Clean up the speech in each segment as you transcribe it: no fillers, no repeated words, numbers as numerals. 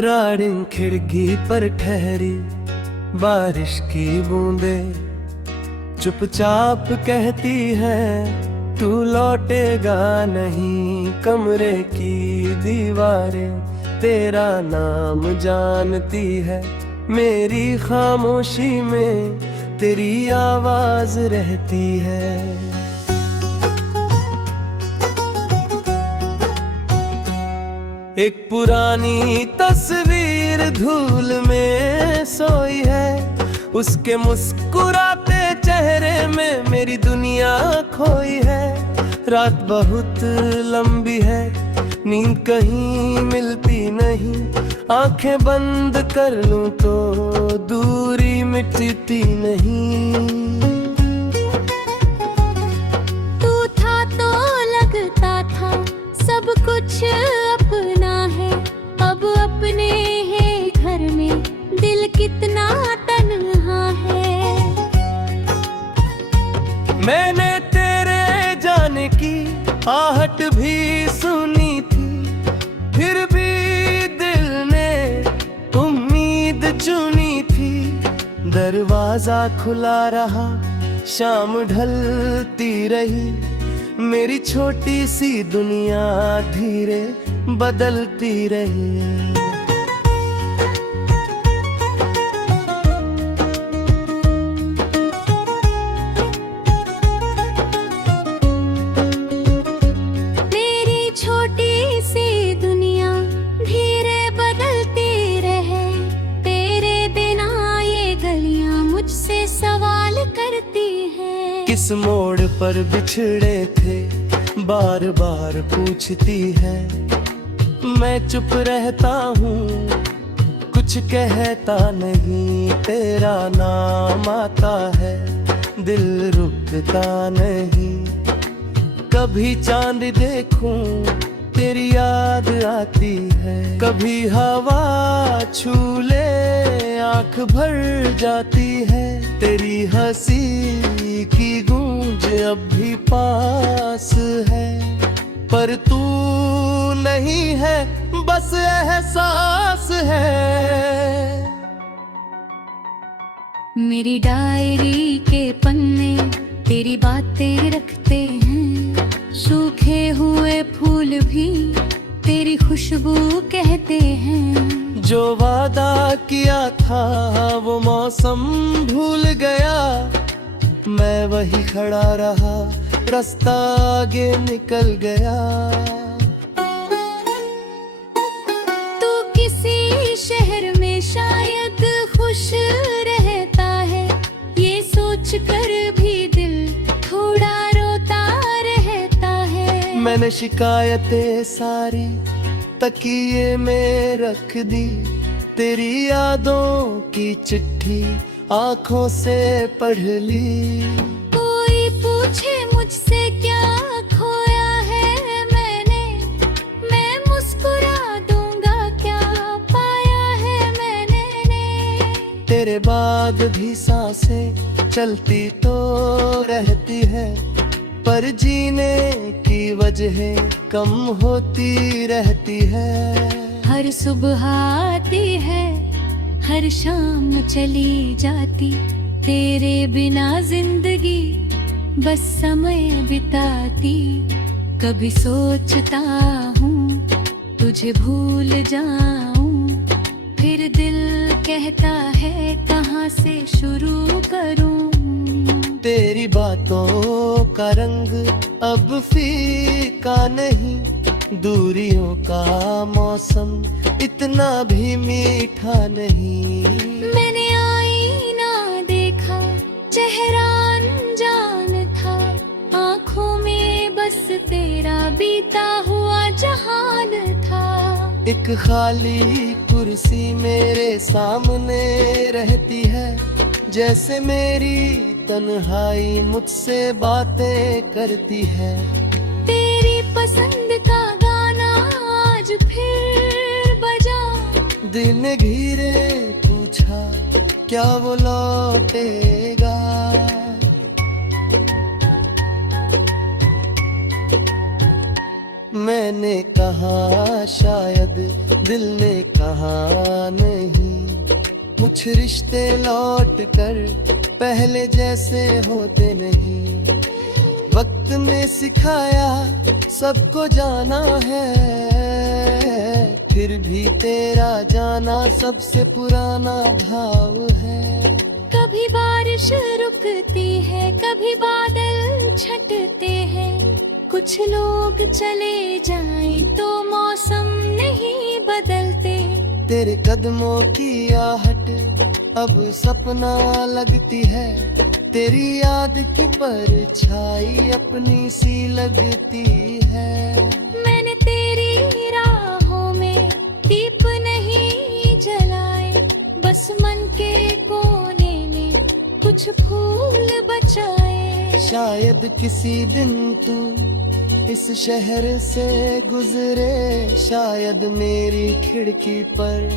Riding खिड़की पर ठहरी बारिश की बूंदें चुपचाप कहती है तू लौटेगा नहीं। कमरे की दीवारें तेरा नाम जानती है, मेरी खामोशी में तेरी आवाज रहती है। एक पुरानी तस्वीर धूल में सोई है, उसके मुस्कुराते चेहरे में मेरी दुनिया खोई है। रात बहुत लंबी है, नींद कहीं मिलती नहीं, आंखें बंद कर लूं तो दूरी मिटती नहीं। तू था तो लगता था सब कुछ अपना है, अब अपने हैं घर में दिल कितना तन्हा है। मैंने तेरे जाने की आहट भी सुनी थी, फिर भी दिल ने उम्मीद चुनी थी। दरवाजा खुला रहा, शाम ढलती रही, मेरी छोटी सी दुनिया धीरे बदलती रही। मेरी छोटी सी दुनिया धीरे बदलती रहे, तेरे बिना ये गलियां मुझसे सवाल करती हैं। किस मोड़ पर बिछड़े थे बार बार पूछती है, मैं चुप रहता हूँ कुछ कहता नहीं। तेरा नाम आता है दिल रुकता नहीं, कभी चांद देखूं तेरी याद आती है, कभी हवा छू ले आँख भर जाती है। तेरी हंसी की गूंज अब भी पास है, पर तू नहीं है बस एहसास है। मेरी डायरी के पन्ने तेरी बातें रखते हैं, सूखे हुए फूल भी तेरी खुशबू कहते हैं। जो वादा किया था वो मौसम भूल गया, मैं वही खड़ा रहा, रास्ता आगे निकल गया। तू किसी शहर में शायद खुश रहता है, ये सोच कर भी दिल थोड़ा रोता रहता है। मैंने शिकायतें सारी तकिए में रख दी, तेरी यादों की चिट्ठी आंखों से पढ़ ली। कोई पूछे मुझसे क्या खोया है मैंने, मैं मुस्कुरा दूंगा क्या पाया है मैंने। तेरे बाद भी सांसें चलती तो रहती है, पर जीने की वजह कम होती रहती है। हर सुबह आती है, हर शाम चली जाती, तेरे बिना जिंदगी बस समय बिताती। कभी सोचता हूँ तुझे भूल जाऊं, फिर दिल कहता है कहाँ से शुरू करूं। तेरी बातों का रंग अब फीका नहीं, दूरियों का मौसम इतना भी मीठा नहीं। मैंने आईना देखा, चेहरा अनजान था, आँखों में बस तेरा बीता हुआ जहान था। एक खाली कुर्सी मेरे सामने रहती है, जैसे मेरी तन्हाई मुझसे बातें करती है। तेरी पसंद का गाना आज फिर बजा, दिल ने घिरे पूछा क्या वो लौटेगा। मैंने कहा शायद, दिल ने कहा नहीं। कुछ रिश्ते लौट कर पहले जैसे होते नहीं। वक्त ने सिखाया सबको जाना है, फिर भी तेरा जाना सबसे पुराना घाव है। कभी बारिश रुकती है, कभी बादल छटते हैं। कुछ लोग चले जाएं तो मौसम नहीं बदलते। तेरे कदमों की आहट अब सपना लगती है। तेरी याद की परछाई अपनी सी लगती है। मैंने तेरी राहों में दीप नहीं जलाए, बस मन के कोने में कुछ फूल बचाए। शायद किसी दिन तू इस शहर से गुजरे, शायद मेरी खिड़की पर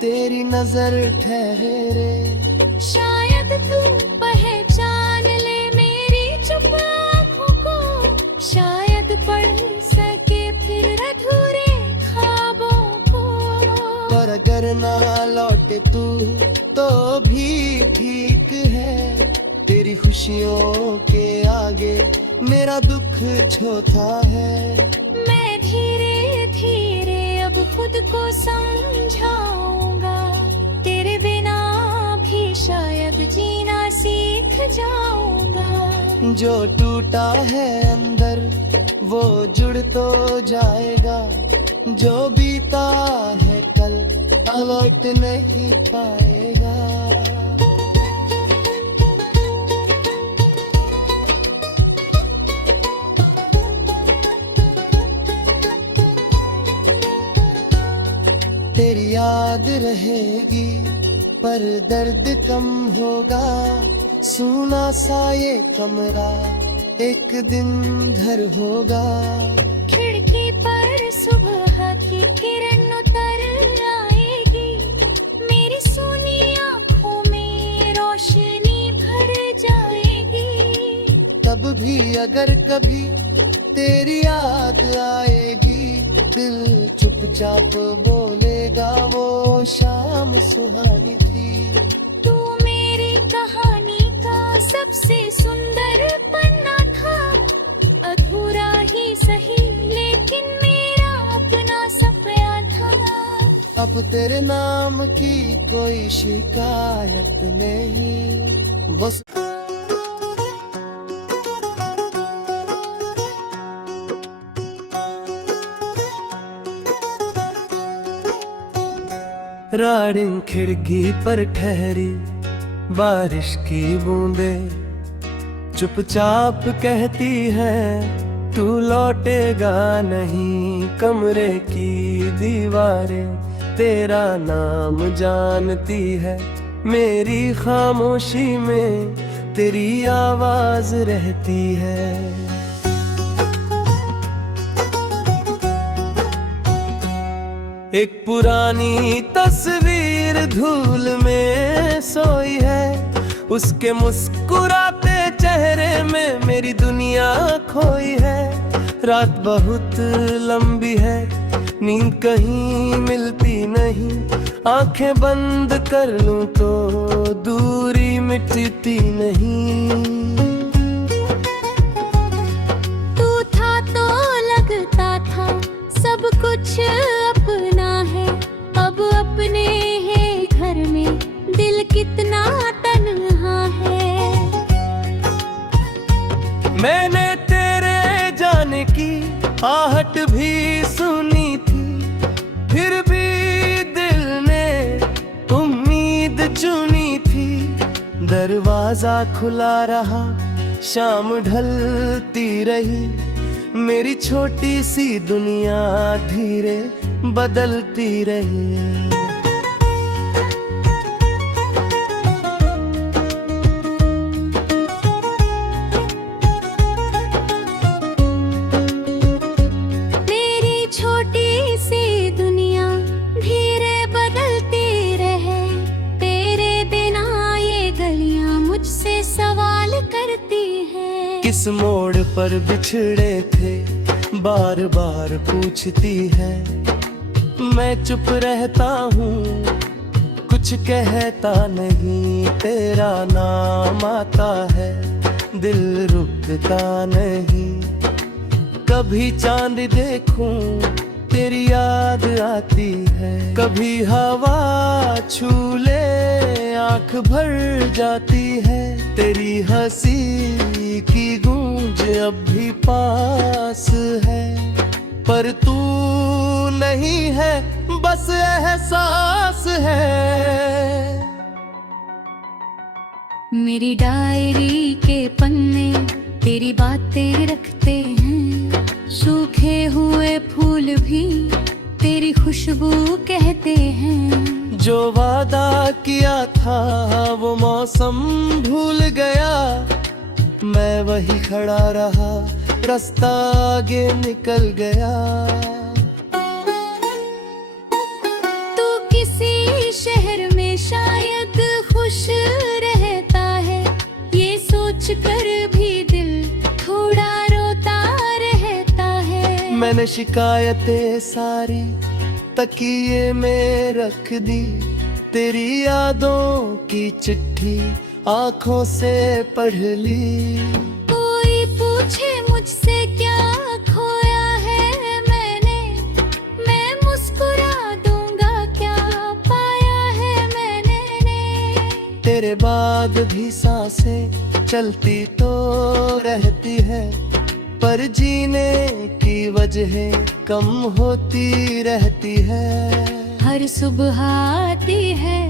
तेरी नजर ठहरे। शायद तू पहचान ले मेरी चुप आँखों को, शायद पढ़ सके फिर अधूरे ख्वाबों को। पर अगर ना लौटे तू तो भी ठीक है। तेरी खुशियों के आगे मेरा दुख छोटा है। मैं धीरे धीरे अब खुद को समझाऊंगा, तेरे बिना भी शायद जीना सीख जाऊंगा। जो टूटा है अंदर वो जुड़ तो जाएगा, जो बीता है कल लौट नहीं पाएगा। तेरी याद रहेगी पर दर्द कम होगा। सूना सा ये कमरा एक दिन घर होगा। खिड़की पर सुबह की किरण उतर आएगी, मेरी सोनी आँखों में रोशनी भर जाएगी। तब भी अगर कभी तेरी याद आएगी, दिल चुपचाप बोलेगा वो शाम सुहानी थी। तू मेरी कहानी का सबसे सुंदर पन्ना था, अधूरा ही सही लेकिन मेरा अपना सपना था। अब तेरे नाम की कोई शिकायत नहीं, बस राडिंग खिड़की पर ठहरी बारिश की बूंदें चुपचाप कहती है तू लौटेगा नहीं। कमरे की दीवारें तेरा नाम जानती है, मेरी खामोशी में तेरी आवाज रहती है। एक पुरानी तस्वीर धूल में सोई है, उसके मुस्कुराते चेहरे में मेरी दुनिया खोई है। रात बहुत लंबी है, नींद कहीं मिलती नहीं। आंखें बंद कर लूं तो दूरी मिटती नहीं। तू था तो लगता था सब कुछ अपना है, अब अपने है घर में दिल कितना तन्हा है। मैंने तेरे जाने की आहट भी सुनी थी, फिर भी दिल ने उम्मीद चुनी थी। दरवाजा खुला रहा, शाम ढलती रही, मेरी छोटी सी दुनिया धीरे बदलती रही। मेरी छोटी सी दुनिया धीरे बदलती रहे, तेरे बिना ये गलियां मुझसे सवाल करती हैं। किस मोड़ पर बिछड़े थे बार बार पूछती है, मैं चुप रहता हूँ, कुछ कहता नहीं। तेरा नाम आता है, दिल रुकता नहीं। कभी चांद देखूं, तेरी याद आती है। कभी हवा छू ले, आंख भर जाती है। तेरी हंसी की गूंज अब भी पास है, पर तू नहीं है, बस एहसास है। मेरी डायरी के पन्ने तेरी बातें रखते हैं, सूखे हुए फूल भी तेरी खुशबू कहते हैं। जो वादा किया था वो मौसम भूल गया, मैं वही खड़ा रहा, रास्ता आगे निकल गया। तू किसी शहर में शायद खुश रहता है, ये सोच कर भी दिल थोड़ा रोता रहता है। मैंने शिकायतें सारी तकिए में रख दी, तेरी यादों की चिट्ठी आंखों से पढ़ ली। कोई पूछे मुझसे क्या खोया है मैंने, मैं मुस्कुरा दूंगा क्या पाया है मैंने। तेरे बाद भी सांसें चलती तो रहती है, पर जीने की वजह कम होती रहती है। हर सुबह आती है,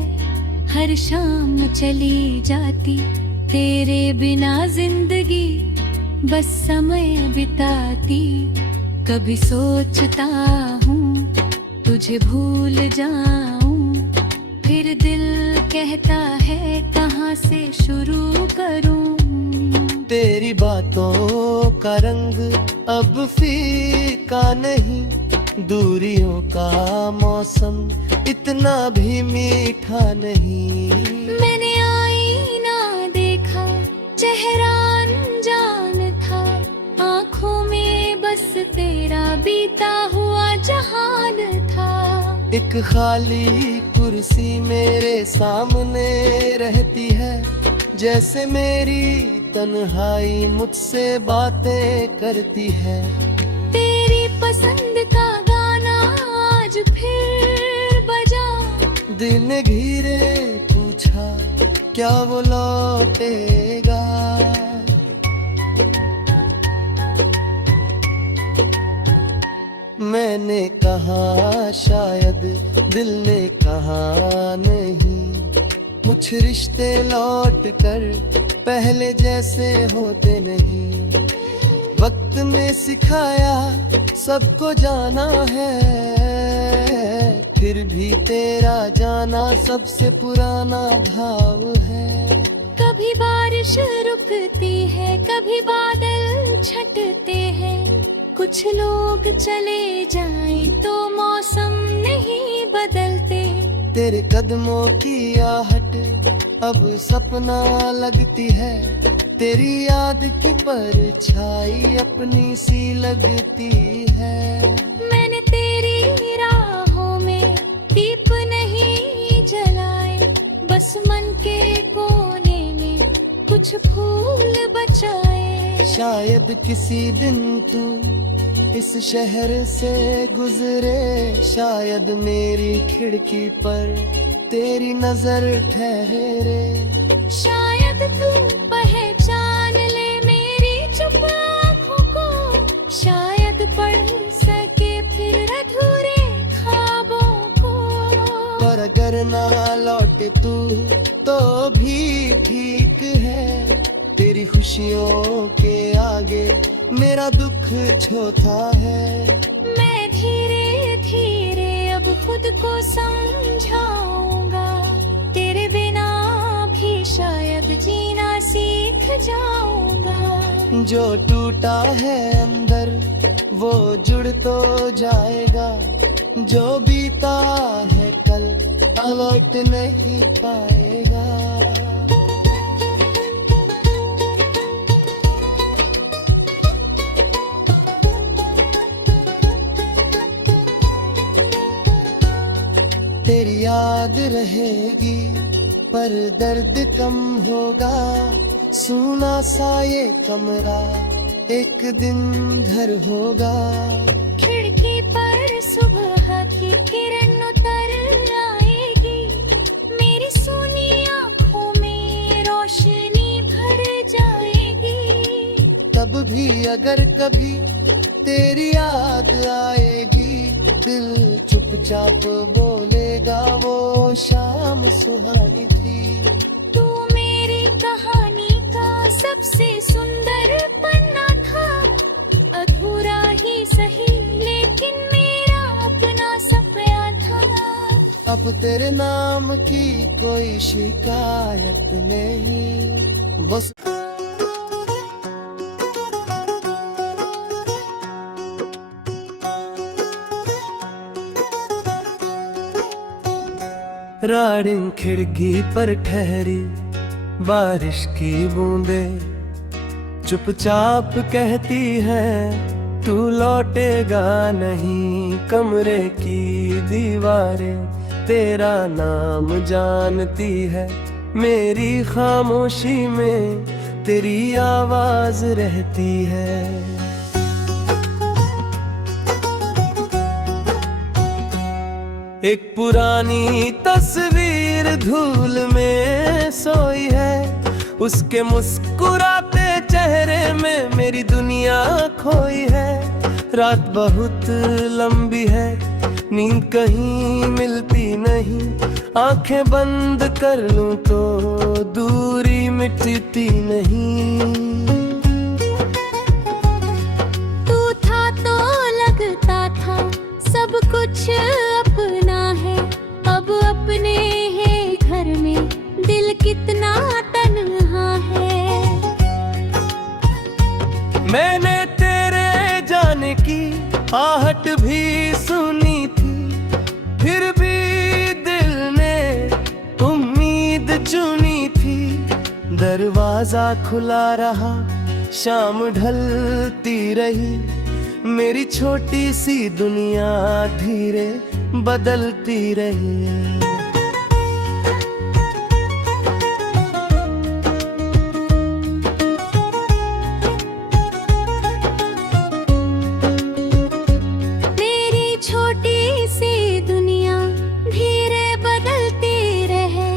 हर शाम चली जाती, तेरे बिना जिंदगी बस समय बिताती। कभी सोचता हूँ तुझे भूल जाऊं, फिर दिल कहता है कहाँ से शुरू करूं। तेरी बातों का रंग अब फीका नहीं, दूरियों का मौसम इतना भी मीठा नहीं। मैंने आईना देखा, चेहरा अनजान था, आँखों में बस तेरा बीता हुआ जहान था। एक खाली कुर्सी मेरे सामने रहती है, जैसे मेरी तन्हाई मुझसे बातें करती है। तेरी पसंद का गाना आज फिर बजा, दिल ने घिरे पूछा क्या वो लौटेगा। मैंने कहा शायद, दिल ने कहा नहीं। कुछ रिश्ते लौट कर पहले जैसे होते नहीं। वक्त ने सिखाया सबको जाना है, फिर भी तेरा जाना सबसे पुराना घाव है। कभी बारिश रुकती है, कभी बादल छटते हैं, कुछ लोग चले जाएं तो मौसम नहीं बदलते। तेरे कदमों की आहट अब सपना लगती है, तेरी याद की परछाई अपनी सी लगती है। मैंने तेरी राहों में दीप नहीं जलाए, बस मन के कोने में कुछ फूल बचाए। शायद किसी दिन तू इस शहर से गुजरे, शायद मेरी खिड़की पर तेरी नजर ठहरे। शायद तू पहचान ले मेरी चुप आँखों को, शायद पढ़ सके फिर अधूरे ख्वाबों को। पर अगर ना लौटे तू तो भी ठीक है, तेरी खुशियों के आगे मेरा दुख छोटा है। मैं धीरे धीरे अब खुद को समझाऊंगा, तेरे बिना भी शायद जीना सीख जाऊंगा। जो टूटा है अंदर वो जुड़ तो जाएगा, जो बीता है कल लौट नहीं पाएगा। याद रहेगी, पर दर्द कम होगा। सूना सा ये कमरा एक दिन घर होगा। खिड़की पर सुबह की किरण उतर आएगी, मेरी सोनी आँखों में रोशनी भर जाएगी। तब भी अगर कभी तेरी याद आएगी, दिल चुपचाप बोलेगा वो शाम सुहानी थी। तू मेरी कहानी का सबसे सुंदर पन्ना था, अधूरा ही सही लेकिन मेरा अपना सपना था। अब तेरे नाम की कोई शिकायत नहीं, बस राडिंग खिड़की पर ठहरी बारिश की बूंदें चुपचाप कहती है तू लौटेगा नहीं। कमरे की दीवारें तेरा नाम जानती है, मेरी खामोशी में तेरी आवाज रहती है। एक पुरानी तस्वीर धूल में सोई है, उसके मुस्कुराते चेहरे में मेरी दुनिया खोई है। रात बहुत लंबी है, नींद कहीं मिलती नहीं, आंखें बंद कर लूं तो दूरी मिटती नहीं। तू था तो लगता था सब कुछ अपना है, अब अपने है घर में दिल कितना तन्हा है। मैंने तेरे जाने की आहट भी सुनी थी, फिर भी दिल ने उम्मीद चुनी थी। दरवाजा खुला रहा, शाम ढलती रही, मेरी छोटी सी दुनिया धीरे बदलती रही। मेरी छोटी सी दुनिया धीरे बदलती रहे,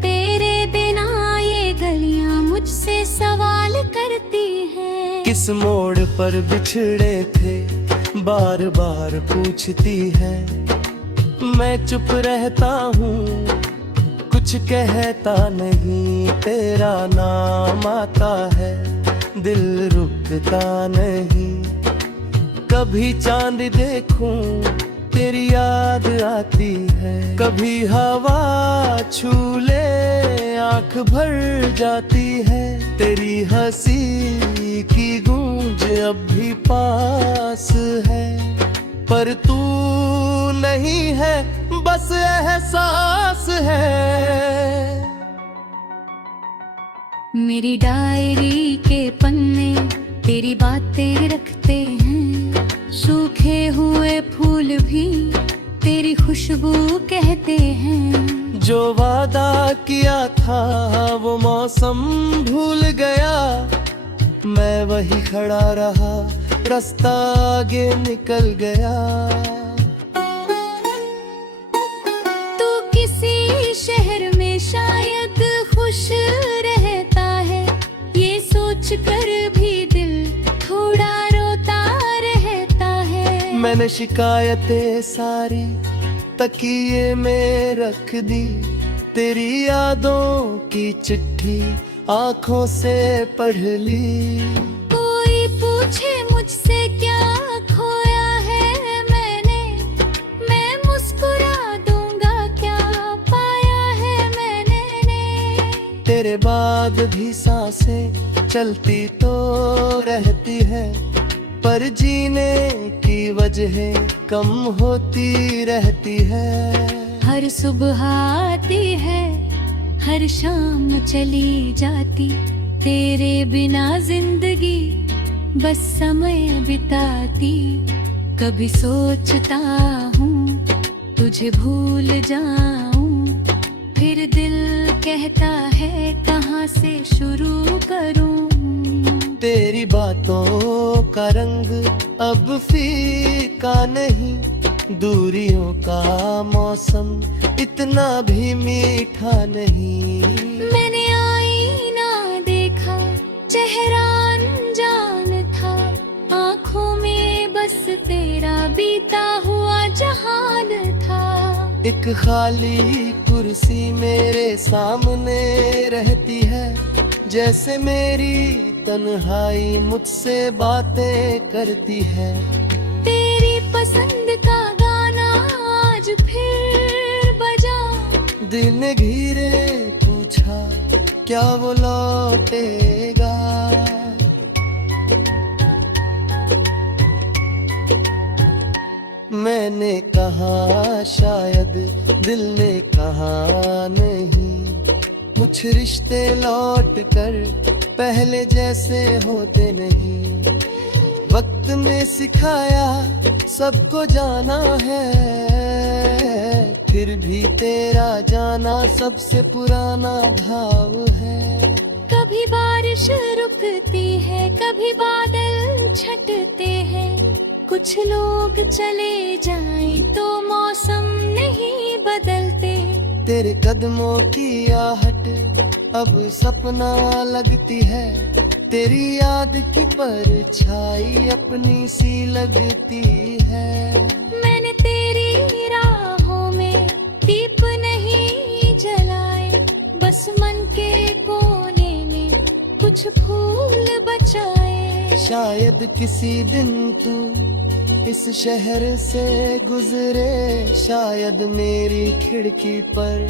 तेरे बिना ये गलियां मुझसे सवाल करती हैं। किस मोड़ पर बिछड़े थे बार बार पूछती है, मैं चुप रहता हूँ कुछ कहता नहीं। तेरा नाम आता है दिल रुकता नहीं, कभी चांद देखूं तेरी याद आती है। कभी हवा छू ले आँख भर जाती है, तेरी हंसी की गूंज अब भी पास है। पर तू नहीं है बस एहसास है। मेरी डायरी के पन्ने तेरी बातें रखते हैं, सूखे हुए फूल भी तेरी खुशबू कहते हैं। जो वादा किया था वो मौसम भूल गया, मैं वही खड़ा रहा, रास्ता आगे निकल गया। तू किसी शहर में शायद खुश रहता है, ये सोच कर भी दिल थोड़ा रोता रहता है। मैंने शिकायतें सारी तकिए में रख दी, तेरी यादों की चिट्ठी आंखों से पढ़ ली। कोई पूछे मुझसे क्या खोया है मैंने, मैं मुस्कुरा दूंगा क्या पाया है मैंने। तेरे बाद भी सांसें चलती तो रहती है, पर जीने की वजह कम होती रहती है। हर सुबह आती है, हर शाम चली जाती, तेरे बिना जिंदगी बस समय बिताती। कभी सोचता हूँ तुझे भूल जाऊं, फिर दिल कहता है कहाँ से शुरू करूं। तेरी बातों का रंग अब फीका नहीं, दूरियों का मौसम इतना भी मीठा नहीं। मैंने आईना देखा, चेहरा अनजान था, आँखों में बस तेरा बीता हुआ जहान था। एक खाली कुर्सी मेरे सामने रहती है, जैसे मेरी तन्हाई मुझसे बातें करती है। तेरी पसंद का गाना आज फिर बजा, दिल ने घिरे पूछा क्या वो लौटेगा। मैंने कहा शायद, दिल ने कहा नहीं। कुछ रिश्ते लौट कर पहले जैसे होते नहीं। वक्त ने सिखाया सबको जाना है, फिर भी तेरा जाना सबसे पुराना घाव है। कभी बारिश रुकती है, कभी बादल छटते हैं, कुछ लोग चले जाएं तो मौसम नहीं बदलते। तेरे कदमों की आहट अब सपना लगती है, तेरी याद की परछाई अपनी सी लगती है। मैंने तेरी राहों में दीप नहीं जलाए, बस मन के कोने में कुछ फूल बचाए। शायद किसी दिन तू इस शहर से गुजरे, शायद मेरी खिड़की पर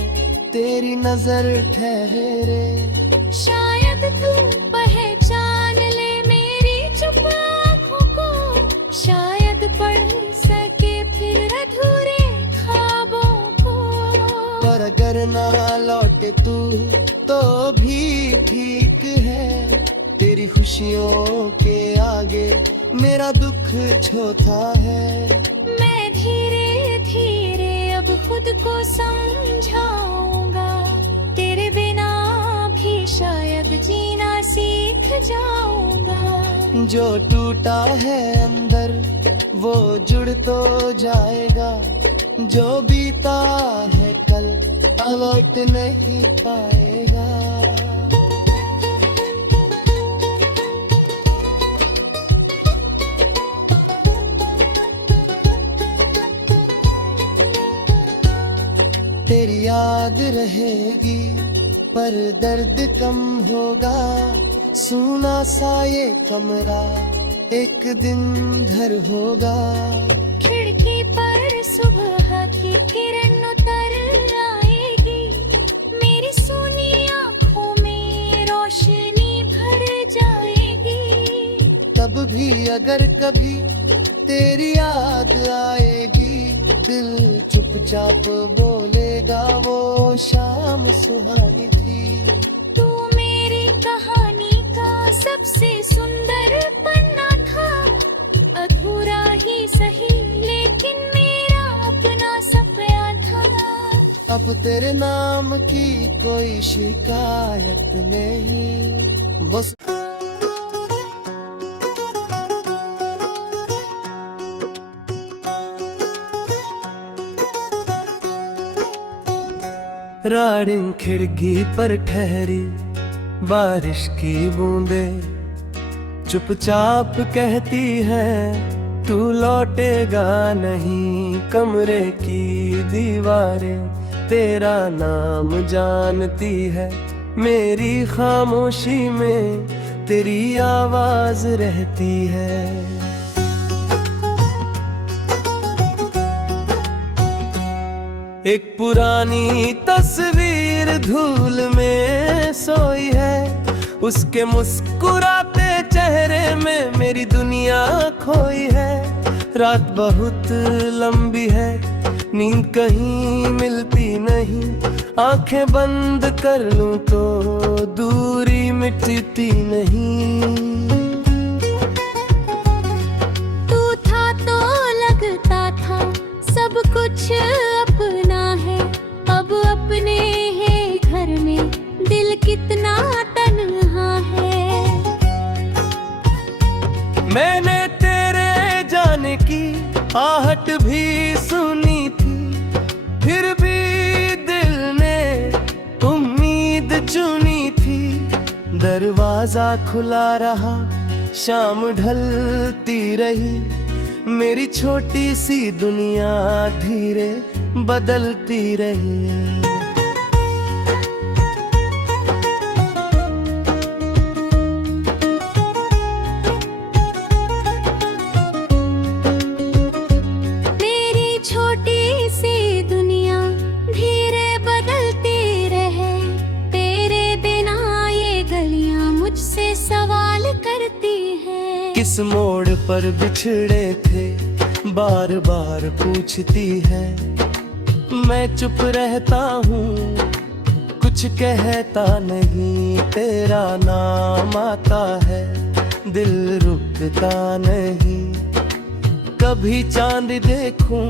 तेरी नजर ठहरे। शायद तू पहचान ले मेरी चुप आँखों को, शायद पढ़ सके फिर अधूरे ख्वाबों को। पर अगर ना लौटे तू तो भी ठीक है, तेरी खुशियों के आगे मेरा दुख छोटा है। मैं धीरे धीरे अब खुद को समझाऊंगा, तेरे बिना भी शायद जीना सीख जाऊंगा। जो टूटा है अंदर वो जुड़ तो जाएगा, जो बीता है कल लौट नहीं पाएगा। तेरी याद रहेगी पर दर्द कम होगा, सूना सा ये कमरा एक दिन घर होगा। खिड़की पर सुबह की किरण उतर आएगी, मेरी सोनी आँखों में रोशनी भर जाएगी। तब भी अगर कभी तेरी याद आएगी, दिल चुपचाप बोलेगा वो शाम सुहानी थी। तू मेरी कहानी का सबसे सुंदर पन्ना था, अधूरा ही सही लेकिन मेरा अपना सपना था। अब तेरे नाम की कोई शिकायत नहीं, बस राडिंग खिड़की पर ठहरी बारिश की बूंदें, चुपचाप कहती है तू लौटेगा नहीं। कमरे की दीवारें तेरा नाम जानती है, मेरी खामोशी में तेरी आवाज रहती है। एक पुरानी तस्वीर धूल में सोई है, उसके मुस्कुराते चेहरे में मेरी दुनिया खोई है। रात बहुत लंबी है, नींद कहीं मिलती नहीं, आंखें बंद कर लूं तो दूरी मिटती नहीं। तू था तो लगता था सब कुछ अपना है, अब अपने हैं मैंने तेरे जाने की आहट भी सुनी थी, फिर भी दिल ने उम्मीद चुनी थी। दरवाजा खुला रहा, शाम ढलती रही, मेरी छोटी सी दुनिया धीरे बदलती रही। मेरी छोटी सी दुनिया धीरे बदलती रहे, तेरे बिना ये गलियां मुझसे सवाल करती हैं। किस मोड़ पर बिछड़े थे बार बार पूछती है, मैं चुप रहता हूँ कुछ कहता नहीं। तेरा नाम आता है दिल रुकता नहीं, कभी चांद देखूं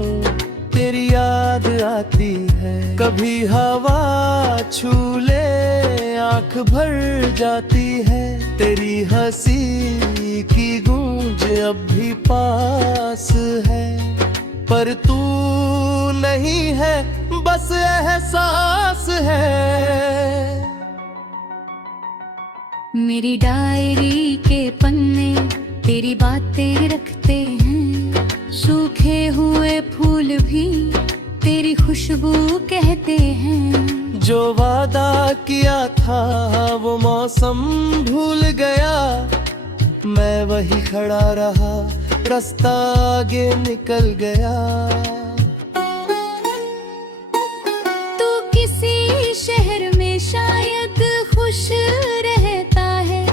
तेरी याद आती है, कभी हवा छू ले आंख भर जाती है। तेरी हंसी की गूंज अब भी पास है, पर तू नहीं है बस एहसास है। मेरी डायरी के पन्ने तेरी बातें रखते हैं, सूखे हुए फूल भी तेरी खुशबू कहते हैं। जो वादा किया था वो मौसम भूल गया, मैं वही खड़ा रहा, रास्ता आगे निकल गया। तू किसी शहर में शायद खुश रहता है,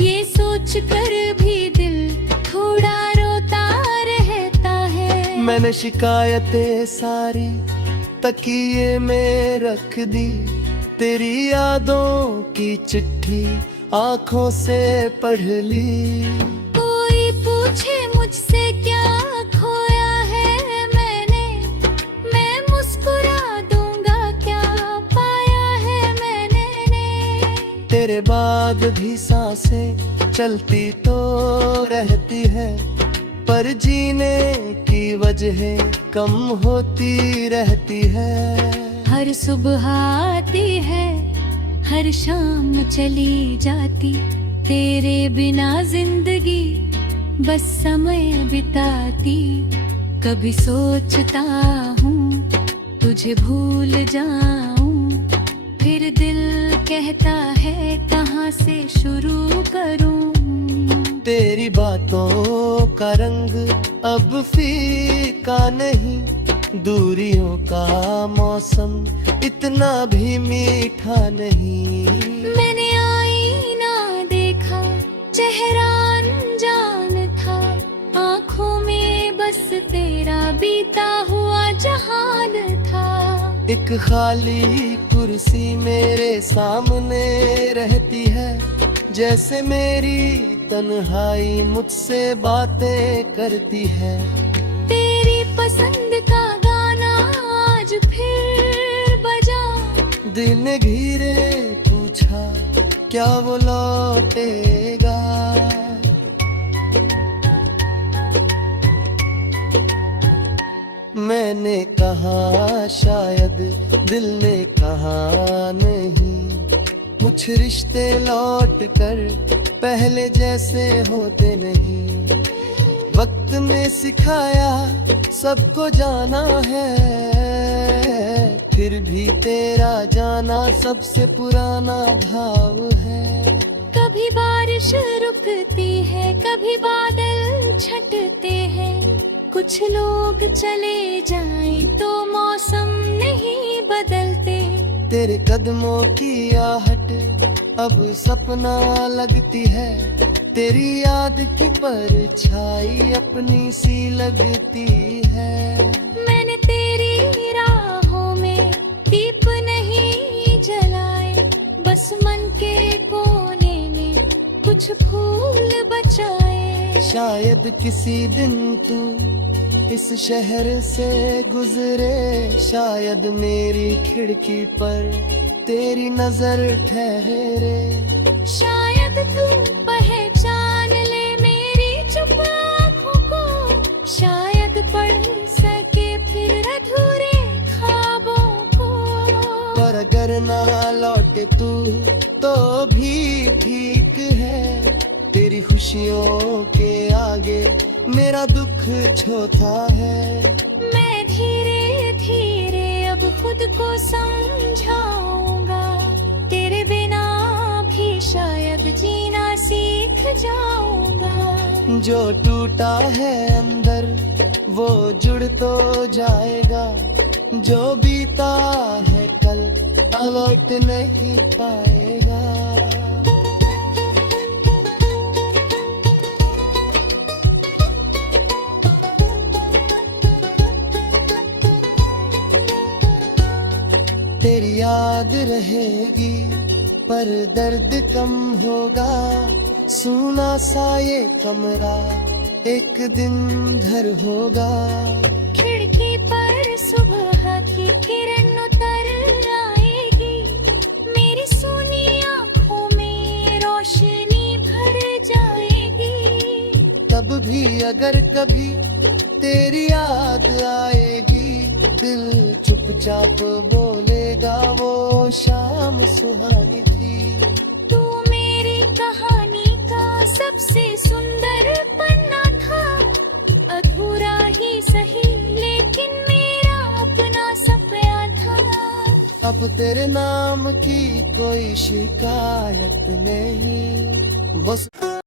ये सोच कर भी दिल थोड़ा रोता रहता है। मैंने शिकायतें सारी तकिए में रख दी, तेरी यादों की चिट्ठी आंखों से पढ़ ली। कोई पूछे मुझसे क्या खोया है मैंने, मैं मुस्कुरा दूंगा क्या पाया है मैंने। तेरे बाद भी सांसें चलती तो रहती है, पर जीने की वजह कम होती रहती है। हर सुबह आती है, हर शाम चली जाती, तेरे बिना जिंदगी बस समय बिताती। कभी सोचता हूँ तुझे भूल जाऊं, फिर दिल कहता है कहाँ से शुरू करूं। तेरी बातों का रंग अब फीका नहीं, दूरियों का मौसम इतना भी मीठा नहीं। मैंने आईना देखा, चेहरा अनजान था, आँखों में बस तेरा बीता हुआ जहान था। एक खाली कुर्सी मेरे सामने रहती है, जैसे मेरी तन्हाई मुझसे बातें करती है। तेरी पसंद का गाना आज फिर बजा, दिल ने घिरे पूछा क्या वो लौटेगा। मैंने कहा शायद, दिल ने कहा नहीं, कुछ रिश्ते लौट कर पहले जैसे होते नहीं। वक्त ने सिखाया सबको जाना है, फिर भी तेरा जाना सबसे पुराना भाव है। कभी बारिश रुकती है, कभी बादल छटते हैं, कुछ लोग चले जाएं तो मौसम नहीं बदलते। तेरे कदमों की आहट अब सपना लगती है, तेरी याद की परछाई अपनी सी लगती है। मैंने तेरी राहों में दीप नहीं जलाए, बस मन के कोने में कुछ फूल बचाए। शायद किसी दिन तू इस शहर से गुजरे, शायद मेरी खिड़की पर तेरी नजर ठहरे। शायद तू पहचान ले मेरी चुप अगर ना लौटे तू तो भी ठीक है, तेरी खुशियों के आगे मेरा दुख छोटा है। मैं धीरे धीरे अब खुद को समझाऊंगा, तेरे बिना भी शायद जीना सीख जाऊंगा। जो टूटा है अंदर वो जुड़ तो जाएगा, जो बीता है कल लौट नहीं पाएगा। तेरी याद रहेगी पर दर्द कम होगा, सूना सा ये कमरा एक दिन घर होगा। खिड़की पर सुबह की किरण उतर आएगी, मेरी सोनी आँखों में रोशनी भर जाएगी। तब भी अगर कभी तेरी याद आएगी, दिल चुपचाप बोलेगा वो शाम सुहानी थी। तू मेरी कहानी का सबसे सुंदर पन्ना था, अधूरा ही सही लेकिन मेरा अपना सपना था। अब तेरे नाम की कोई शिकायत नहीं, बस